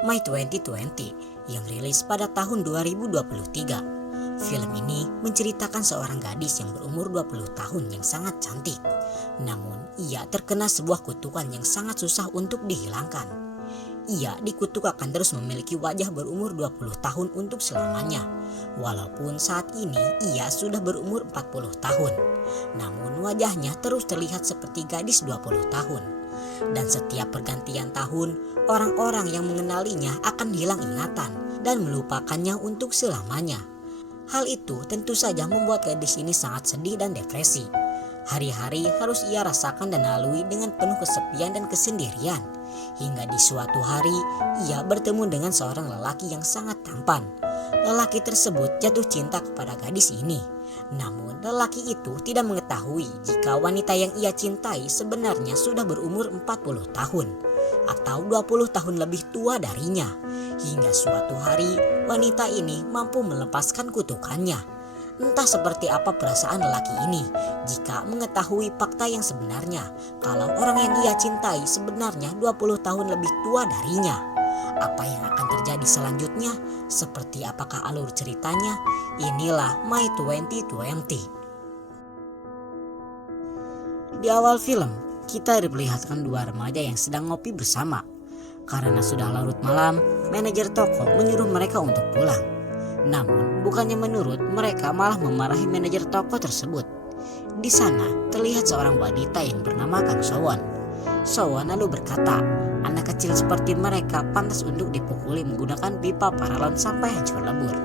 My 2020 yang rilis pada tahun 2023. Film ini menceritakan seorang gadis yang berumur 20 tahun yang sangat cantik. Namun ia terkena sebuah kutukan yang sangat susah untuk dihilangkan. Ia dikutuk akan terus memiliki wajah berumur 20 tahun untuk selamanya. Walaupun saat ini ia sudah berumur 40 tahun. Namun wajahnya terus terlihat seperti gadis 20 tahun. Dan setiap pergantian tahun, orang-orang yang mengenalinya akan hilang ingatan dan melupakannya untuk selamanya. Hal itu tentu saja membuat gadis ini sangat sedih dan depresi. Hari-hari harus ia rasakan dan lalui dengan penuh kesepian dan kesendirian. Hingga di suatu hari, ia bertemu dengan seorang lelaki yang sangat tampan. Lelaki tersebut jatuh cinta kepada gadis ini. Namun lelaki itu tidak mengetahui jika wanita yang ia cintai sebenarnya sudah berumur 40 tahun atau 20 tahun lebih tua darinya. Hingga suatu hari wanita ini mampu melepaskan kutukannya. Entah seperti apa perasaan lelaki ini jika mengetahui fakta yang sebenarnya kalau orang yang ia cintai sebenarnya 20 tahun lebih tua darinya. Apa yang akan terjadi selanjutnya? Seperti apakah alur ceritanya? Inilah My 2020. Di awal film, kita diperlihatkan dua remaja yang sedang ngopi bersama. Karena sudah larut malam, manajer toko menyuruh mereka untuk pulang. Namun, bukannya menurut, mereka malah memarahi manajer toko tersebut. Di sana, terlihat seorang wanita yang bernama Kang Sowon. Sowon lalu berkata, anak kecil seperti mereka pantas untuk dipukuli menggunakan pipa paralon sampai hancur lebur.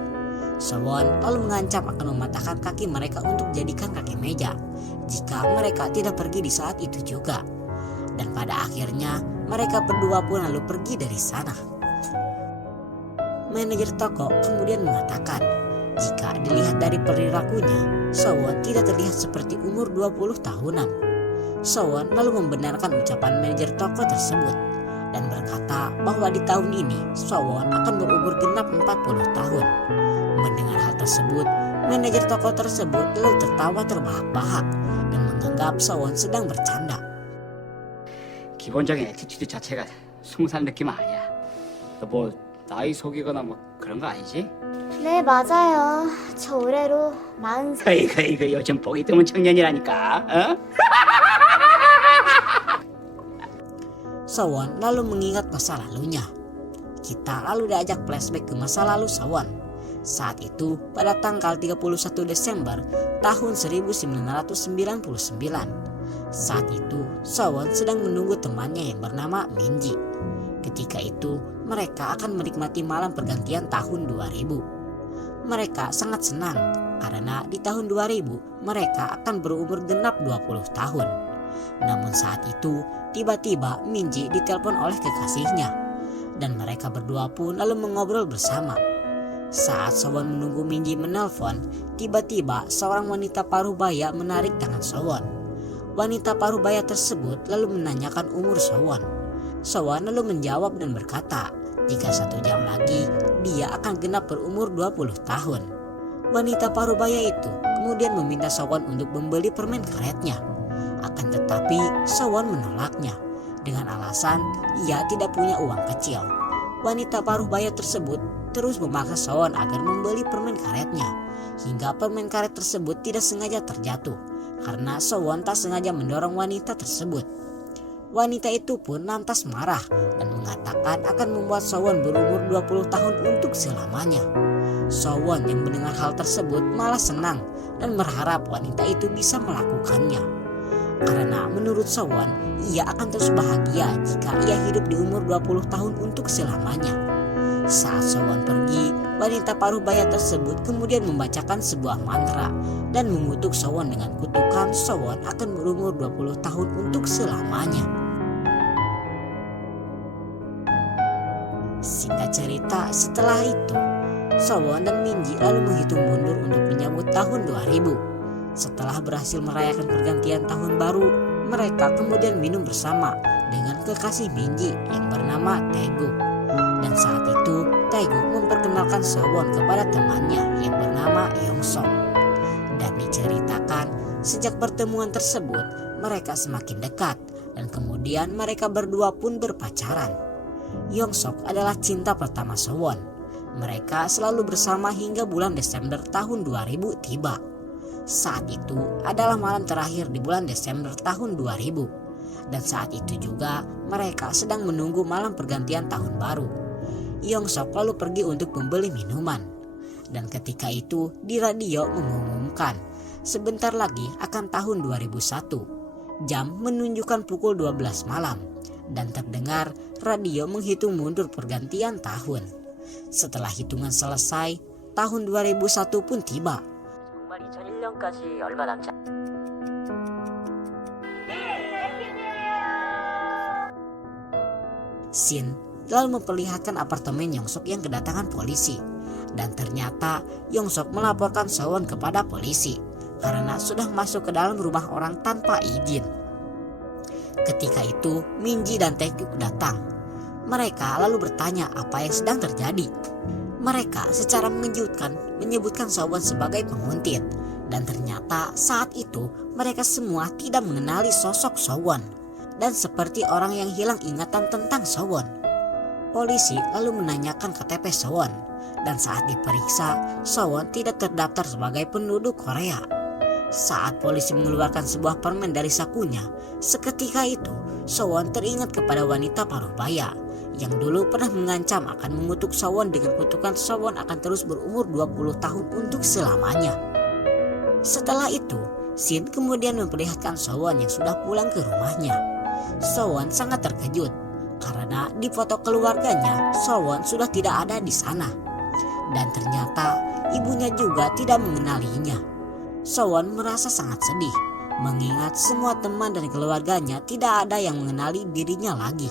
Sowon lalu mengancam akan mematahkan kaki mereka untuk jadikan kaki meja jika mereka tidak pergi di saat itu juga. Dan pada akhirnya, mereka berdua pun lalu pergi dari sana. Manajer toko kemudian mengatakan, jika dilihat dari perilakunya, Sowon tidak terlihat seperti umur 20 tahunan. Sowon lalu membenarkan ucapan manajer toko tersebut dan berkata bahwa di tahun ini Sowon akan berumur genap 40 tahun. Mendengar hal tersebut, manajer toko tersebut lalu tertawa terbahak-bahak dan menganggap Sowon sedang bercanda. 기본적인 애티튜드 자체가 20살 느낌 아니야. 뭐 나이 속이거나 뭐 그런 거 아니지? 네, 맞아요. 저 올해로 40살. 이거 요즘 보기 드문 청년이라니까. 어? Sowon lalu mengingat masa lalunya. Kita lalu diajak flashback ke masa lalu Sowon. Saat itu pada tanggal 31 Desember tahun 1999. Saat itu Sowon sedang menunggu temannya yang bernama Minji. Ketika itu mereka akan menikmati malam pergantian tahun 2000. Mereka sangat senang karena di tahun 2000 mereka akan berumur genap 20 tahun. Namun saat itu tiba-tiba Minji ditelepon oleh kekasihnya dan mereka berdua pun lalu mengobrol bersama. Saat Sowon menunggu Minji menelpon, tiba-tiba seorang wanita parubaya menarik tangan Sowon. Wanita parubaya tersebut lalu menanyakan umur Sowon. Sowon lalu menjawab dan berkata, jika 1 jam lagi dia akan genap berumur 20 tahun. Wanita parubaya itu kemudian meminta Sowon untuk membeli permen karetnya. Akan tetapi Sowon menolaknya dengan alasan ia tidak punya uang kecil. Wanita parubaya tersebut terus memaksa Sowon agar membeli permen karetnya hingga permen karet tersebut tidak sengaja terjatuh karena Sowon tak sengaja mendorong wanita tersebut. Wanita itu pun lantas marah dan mengatakan akan membuat Sowon berumur 20 tahun untuk selamanya. Sowon yang mendengar hal tersebut malah senang dan berharap wanita itu bisa melakukannya. Karena menurut Sowon, ia akan terus bahagia jika ia hidup di umur 20 tahun untuk selamanya. Saat Sowon pergi, wanita parubaya tersebut kemudian membacakan sebuah mantra dan mengutuk Sowon dengan kutukan Sowon akan berumur 20 tahun untuk selamanya. Singkat cerita, setelah itu, Sowon dan Minji lalu menghitung mundur untuk menyambut tahun 2000. Setelah berhasil merayakan pergantian tahun baru, mereka kemudian minum bersama dengan kekasih Minji yang bernama Taegu. Dan saat itu, Taegu memperkenalkan Sowon kepada temannya yang bernama Yongsong. Dan diceritakan, sejak pertemuan tersebut, mereka semakin dekat dan kemudian mereka berdua pun berpacaran. Yongsok adalah cinta pertama Sowon. Mereka selalu bersama hingga bulan Desember tahun 2000 tiba. Saat itu adalah malam terakhir di bulan Desember tahun 2000. Dan saat itu juga mereka sedang menunggu malam pergantian tahun baru. Yongsok lalu pergi untuk membeli minuman. Dan ketika itu di radio mengumumkan sebentar lagi akan tahun 2001. Jam menunjukkan pukul 12 malam. Dan terdengar radio menghitung mundur pergantian tahun. Setelah hitungan selesai, tahun 2001 pun tiba. 정말 2001년까지 얼마 남지 Shin lalu memperlihatkan apartemen Yongsok yang kedatangan polisi. Dan ternyata Yongsok melaporkan Sowon kepada polisi karena sudah masuk ke dalam rumah orang tanpa izin. Ketika itu Minji dan Taekyuk datang. Mereka lalu bertanya apa yang sedang terjadi. Mereka secara mengejutkan menyebutkan Sowon sebagai penguntit. Dan ternyata saat itu mereka semua tidak mengenali sosok Sowon. Dan seperti orang yang hilang ingatan tentang Sowon. Polisi lalu menanyakan KTP Sowon. Dan saat diperiksa, Sowon tidak terdaftar sebagai penduduk Korea. Saat polisi mengeluarkan sebuah permen dari sakunya, seketika itu Sowon teringat kepada wanita paruh baya yang dulu pernah mengancam akan mengutuk Sowon dengan kutukan Sowon akan terus berumur 20 tahun untuk selamanya. Setelah itu, Shin kemudian memperlihatkan Sowon yang sudah pulang ke rumahnya. Sowon sangat terkejut karena di foto keluarganya Sowon sudah tidak ada di sana. Dan ternyata ibunya juga tidak mengenalinya. Sowon merasa sangat sedih mengingat semua teman dan keluarganya tidak ada yang mengenali dirinya lagi.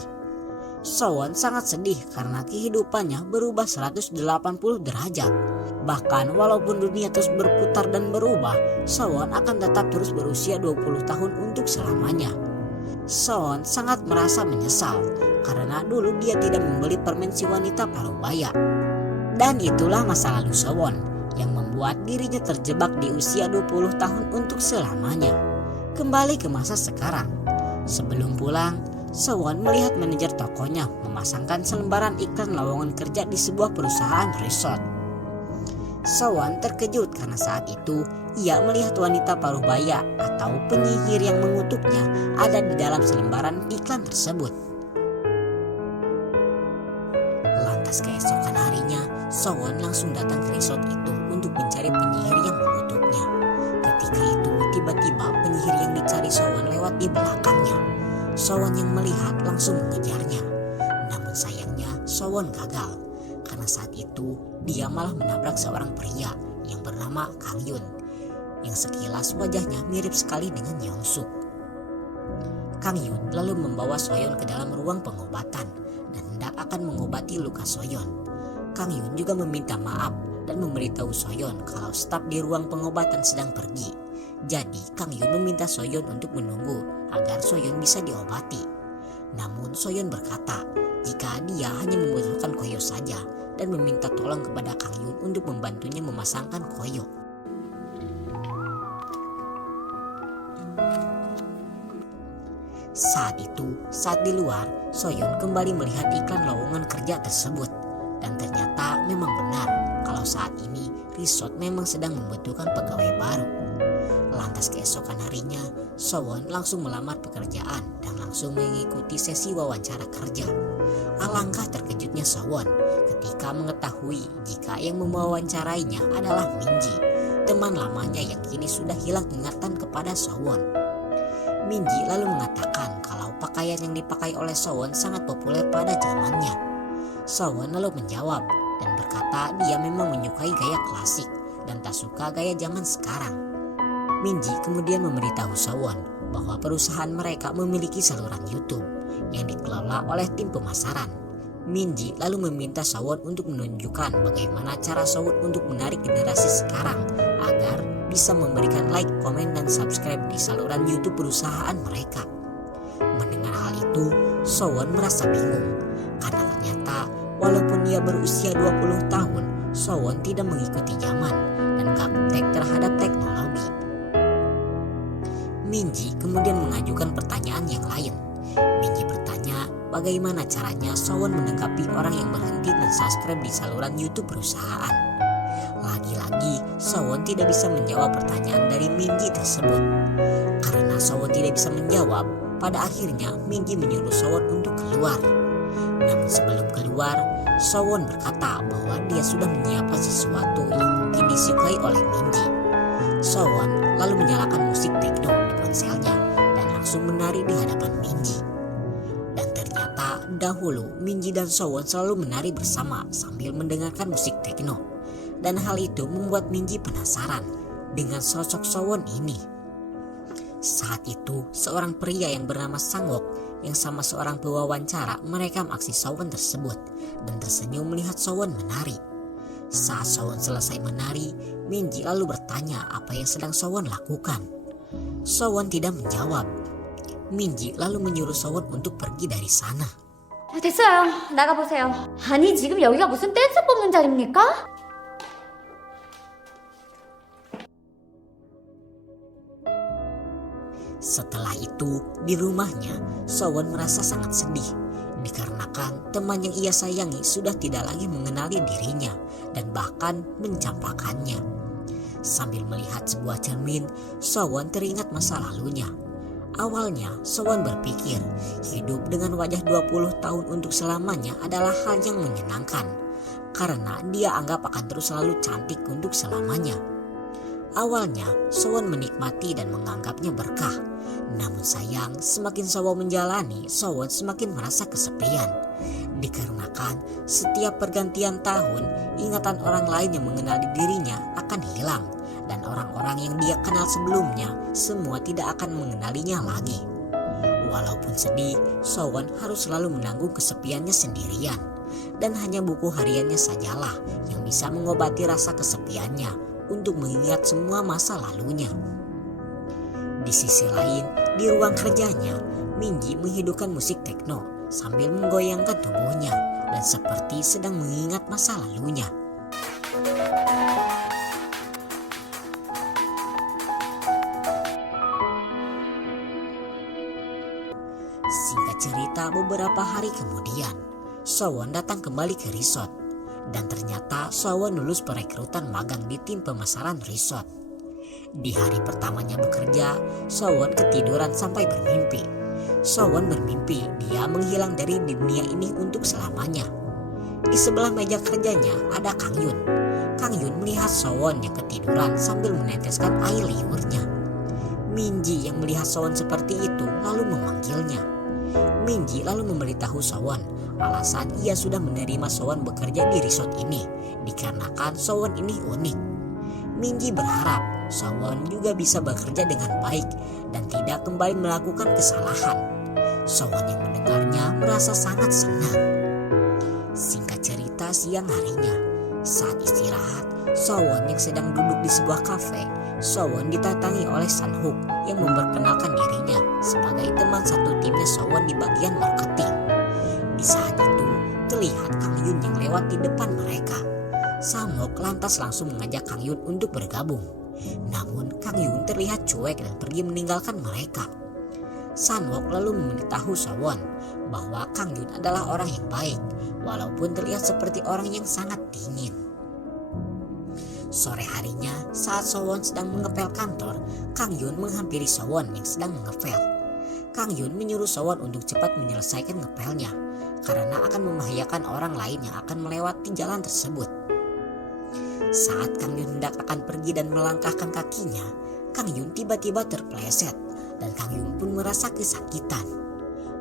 Sowon sangat sedih karena kehidupannya berubah 180 derajat. Bahkan walaupun dunia terus berputar dan berubah, Sowon akan tetap terus berusia 20 tahun untuk selamanya. Sowon sangat merasa menyesal karena dulu dia tidak membeli permen si wanita paruh baya. Dan itulah masa lalu Sowon yang membuat dirinya terjebak di usia 20 tahun untuk selamanya. Kembali ke masa sekarang. Sebelum pulang, Sowon melihat manajer tokonya memasangkan selembaran iklan lowongan kerja di sebuah perusahaan resort. Sowon terkejut karena saat itu ia melihat wanita paruh baya atau penyihir yang mengutuknya ada di dalam selembaran iklan tersebut. Lantas keesokan harinya, Sowon langsung datang ke resort itu untuk mencari penyihir yang mengutuknya. Ketika itu tiba-tiba penyihir yang dicari Sowon lewat di belakangnya. Sowon yang melihat langsung mengejarnya. Namun sayangnya Sowon gagal karena saat itu dia malah menabrak seorang pria yang bernama Kang Yun yang sekilas wajahnya mirip sekali dengan Yongsuk. Kang Yun lalu membawa Soyeon ke dalam ruang pengobatan dan hendak akan mengobati luka Soyeon. Kang Yun juga meminta maaf dan memberitahu Soyeon kalau staf di ruang pengobatan sedang pergi. Jadi Kang Yun meminta Soyeon untuk menunggu agar Soyeon bisa diobati. Namun Soyeon berkata jika dia hanya membutuhkan koyo saja dan meminta tolong kepada Kang Yun untuk membantunya memasangkan koyo. Saat di luar, Soyeon kembali melihat iklan lowongan kerja tersebut. Dan ternyata memang benar kalau saat ini resort memang sedang membutuhkan pegawai baru. Lantas keesokan harinya, Sowon langsung melamar pekerjaan dan langsung mengikuti sesi wawancara kerja. Alangkah terkejutnya Sowon ketika mengetahui jika yang mewawancarainya adalah Minji, teman lamanya yang kini sudah hilang ingatan kepada Sowon. Minji lalu mengatakan kalau pakaian yang dipakai oleh Sowon sangat populer pada zamannya. Sowon lalu menjawab dan berkata dia memang menyukai gaya klasik dan tak suka gaya zaman sekarang. Minji kemudian memberitahu Sowon bahwa perusahaan mereka memiliki saluran YouTube yang dikelola oleh tim pemasaran. Minji lalu meminta Sowon untuk menunjukkan bagaimana cara Sowon untuk menarik generasi sekarang agar bisa memberikan like, komen, dan subscribe di saluran YouTube perusahaan mereka. Mendengar hal itu, Sowon merasa bingung karena ternyata walaupun dia berusia 20 tahun, Sowon tidak mengikuti zaman dan gaptek terhadap teknologi. Minji kemudian mengajukan pertanyaan yang lain. Minji bertanya bagaimana caranya Sowon menanggapi orang yang berhenti mensubscribe di saluran YouTube perusahaan. Lagi-lagi Sowon tidak bisa menjawab pertanyaan dari Minji tersebut. Karena Sowon tidak bisa menjawab, pada akhirnya Minji menyuruh Sowon untuk keluar. Namun sebelum keluar, Sowon berkata bahwa dia sudah menyiapkan sesuatu yang mungkin disukai oleh Minji. Sowon lalu menyalakan musik techno di ponselnya dan langsung menari di hadapan Minji. Dan ternyata dahulu Minji dan Sowon selalu menari bersama sambil mendengarkan musik techno. Dan hal itu membuat Minji penasaran dengan sosok Sowon ini. Saat itu seorang pria yang bernama Sangwook yang sama seorang pewawancara merekam aksi Sowon tersebut dan tersenyum melihat Sowon menari. Saat Sowon selesai menari, Minji lalu bertanya apa yang sedang Sowon lakukan. Sowon tidak menjawab. Minji lalu menyuruh Sowon untuk pergi dari sana. 됐어요. 나가보세요. 아니 지금 여기가 무슨 댄스 뽑는 자리입니까? Setelah itu, di rumahnya, Sowon merasa sangat sedih dikarenakan teman yang ia sayangi sudah tidak lagi mengenali dirinya dan bahkan mencampakannya. Sambil melihat sebuah cermin, Sowon teringat masa lalunya. Awalnya, Sowon berpikir hidup dengan wajah 20 tahun untuk selamanya adalah hal yang menyenangkan karena dia anggap akan terus selalu cantik untuk selamanya. Awalnya, Sowon menikmati dan menganggapnya berkah. Namun sayang, semakin Sowon menjalani, Sowon semakin merasa kesepian. Dikarenakan setiap pergantian tahun, ingatan orang lain yang mengenali dirinya akan hilang. Dan orang-orang yang dia kenal sebelumnya, semua tidak akan mengenalinya lagi. Walaupun sedih, Sowon harus selalu menanggung kesepiannya sendirian. Dan hanya buku hariannya sajalah yang bisa mengobati rasa kesepiannya untuk mengingat semua masa lalunya. Di sisi lain, di ruang kerjanya, Minji menghidupkan musik techno sambil menggoyangkan tubuhnya dan seperti sedang mengingat masa lalunya. Singkat cerita, beberapa hari kemudian, Sowon datang kembali ke resort. Dan ternyata Sowon lulus perekrutan magang di tim pemasaran resort. Di hari pertamanya bekerja, Sowon ketiduran sampai bermimpi. Sowon bermimpi dia menghilang dari dunia ini untuk selamanya. Di sebelah meja kerjanya ada Kang Yun. Kang Yun melihat Sowon yang ketiduran sambil meneteskan air liurnya. Minji yang melihat Sowon seperti itu lalu memanggilnya. Minji lalu memberitahu Sowon alasan ia sudah menerima Sowon bekerja di resort ini dikarenakan Sowon ini unik. Minji berharap Sowon juga bisa bekerja dengan baik dan tidak kembali melakukan kesalahan. Sowon yang mendengarnya merasa sangat senang. Singkat cerita, siang harinya, saat istirahat, Sowon yang sedang duduk di sebuah kafe, Sowon didatangi oleh Sanhook yang memperkenalkan dirinya sebagai teman satu timnya Sowon di bagian marketing. Di saat itu, terlihat Kang Yun yang lewat di depan mereka. Sanhook lantas langsung mengajak Kang Yun untuk bergabung. Namun Kang Yun terlihat cuek dan pergi meninggalkan mereka. Sanhook lalu memberitahu Sowon bahwa Kang Yun adalah orang yang baik, walaupun terlihat seperti orang yang sangat dingin. Sore harinya, saat Sowon sedang mengepel kantor, Kang Yun menghampiri Sowon yang sedang mengepel. Kang Yun menyuruh Sowon untuk cepat menyelesaikan ngepelnya, karena akan membahayakan orang lain yang akan melewati jalan tersebut. Saat Kang Yun hendak akan pergi dan melangkahkan kakinya, Kang Yun tiba-tiba terpeleset dan Kang Yun pun merasa kesakitan.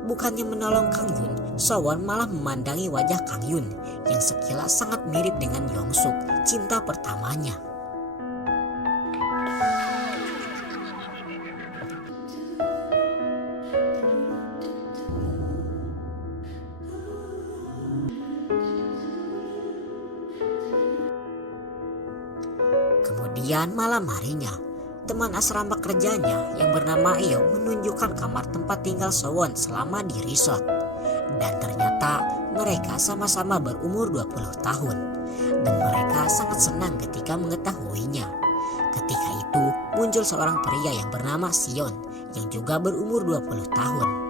Bukannya menolong Kang Yun, Sowon malah memandangi wajah Kang Yun yang sekilas sangat mirip dengan Yongsuk, cinta pertamanya. Kemudian malam harinya, teman asrama kerjanya yang bernama Eo menunjukkan kamar tempat tinggal Sowon selama di resort. Dan ternyata mereka sama-sama berumur 20 tahun. Dan mereka sangat senang ketika mengetahuinya. Ketika itu muncul seorang pria yang bernama Sion yang juga berumur 20 tahun.